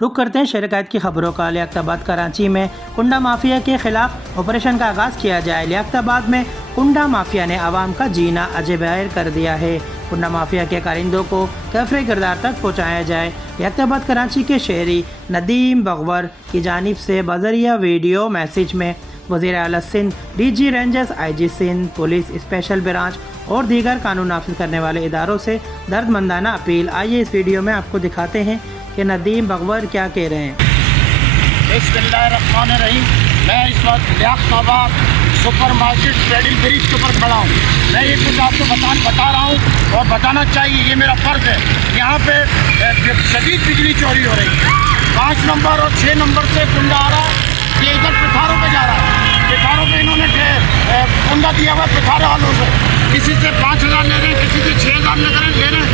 रुक करते हैं शहर की खबरों का। लियाकताबाद कराची में कुंडा माफिया के खिलाफ ऑपरेशन का आगाज़ किया जाए। लियाकताबाद में कुंडा माफिया ने आवाम का जीना अजब कर दिया है। कुंडा माफिया के कारिंदों को कैफरे किरदार तक पहुँचाया जाए। लियाकताबाद कराची के शहरी नदीम बगवर की जानिब से बजरिया वीडियो मैसेज में वज़ीर आला Sindh, DG rangers, IG Sindh, police special branch और दीगर कानून नाफिज करने वाले इदारों से दर्दमंदाना अपील। आइए इस वीडियो में आपको दिखाते हैं कि नदीम बगवर क्या कह रहे हैं। बिस्मिल्लाहिर्रहमानिर्रहीम। मैं इस वक्त Liaquatabad super market trading bridge के ऊपर खड़ा हूँ। मैं ये कुछ आपको बता रहा हूँ और बताना चाहिए, ये मेरा फ़र्ज़ है। यहाँ पे शदीद बिजली चोरी हो रही है। 5 नंबर और 6 नंबर से कुंडा आ रहा है, ये इधर पिथारों पे जा रहा है। पिथारों पे इन्होंने कुंडा दिया हुआ पिथारे वालों से, किसी से 5,000 ले रहे हैं, किसी से 6,000 ले रहे हैं,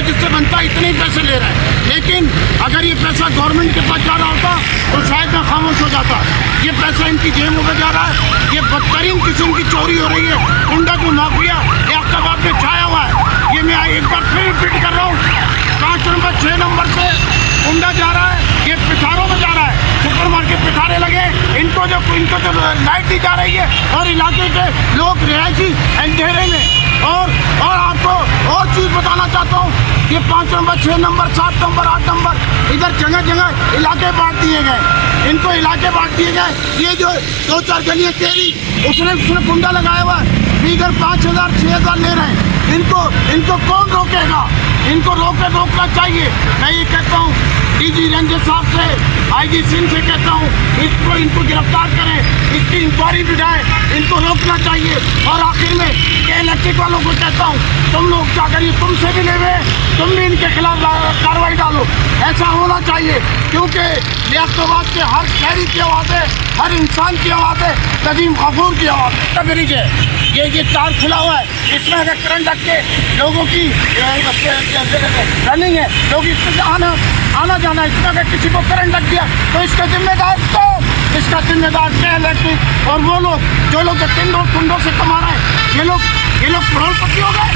जिससे बनता है इतने ही पैसे ले रहे हैं। लेकिन अगर ये पैसा गवर्नमेंट के पास जा रहा होता तो शायद मैं खामोश हो जाता। ये पैसा इनकी जेबों में जा रहा है। ये बदतरीन किस्म की चोरी हो रही है। कुंडा जो माफिया लियाकताबाद में छाया हुआ है, ये मैं एक बार फिर रिपीट कर रहा हूँ। 5 नंबर 6 नंबर से कुंडा जा रहा है, ये पिथारों में जा रहा है। सुपर मार्केट पिथारे लगे, इनको जो लाइट दी जा रही है और इलाके के लोग रिहायशी अंधेरे में। और आपको और चीज़ बताना चाहता हूँ, ये 5 नंबर 6 नंबर 7 नंबर 8 नंबर इधर जगह जगह इलाके बांट दिए गए। इनको इलाके बांट दिए गए। ये जो 2-4 गलियाँ तेरी उसने कुंडा लगाया हुआ है, फिगर 5,000 6,000 ले रहे हैं। इनको कौन रोकेगा? इनको रोकना चाहिए। मैं ये कहता हूँ DG रेंजर साहब से, IG सिंध से कहता हूँ, इनको गिरफ्तार करें, इसकी इंक्वायरी बिठाएं, इनको रोकना चाहिए। और आखिर में इलेक्ट्रिक वालों को कहता हूँ, तुम लोग क्या करिए, तुमसे भी ले तुम भी इनके खिलाफ कार्रवाई डालो। ऐसा होना चाहिए, क्योंकि लियाकताबाद के हर शहरी की आवाज़ है, हर इंसान की आवाज़ है, नदीम गफूर की आवाज़ है। ब्रिज है, ये तार खुला हुआ है, इसमें अगर करंट लग के लोगों की रनिंग है, लोग इसमें आना जाना, इसमें अगर किसी को करंट लग गया तो इसका जिम्मेदार कौन? इसका जिम्मेदार क्या? इलेक्ट्रिक। और वो लोग जो लोग कुंडों से कमा रहे हैं, ये लोग करोड़पति हो गए।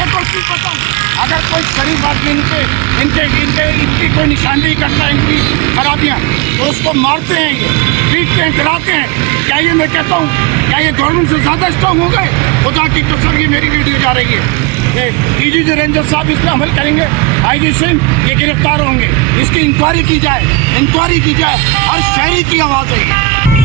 एक और चीज़ बताऊँ, अगर कोई गरीब आदमी इनकी कोई निशानदेही करता है, इनकी खराबियाँ, तो उसको मारते हैं, ये पीटते हैं, गिराते हैं। क्या ये मैं कहता हूँ, क्या ये गवर्नमेंट से ज़्यादा स्ट्रॉन्ग हो गए? खुदा की कसम ये मेरी वीडियो जा रही है। DG रेंजर साहब इस पर अमल करेंगे, IG सिंह ये गिरफ्तार होंगे, इसकी इंक्वायरी की जाए। हर शहरी की आवाज़ है।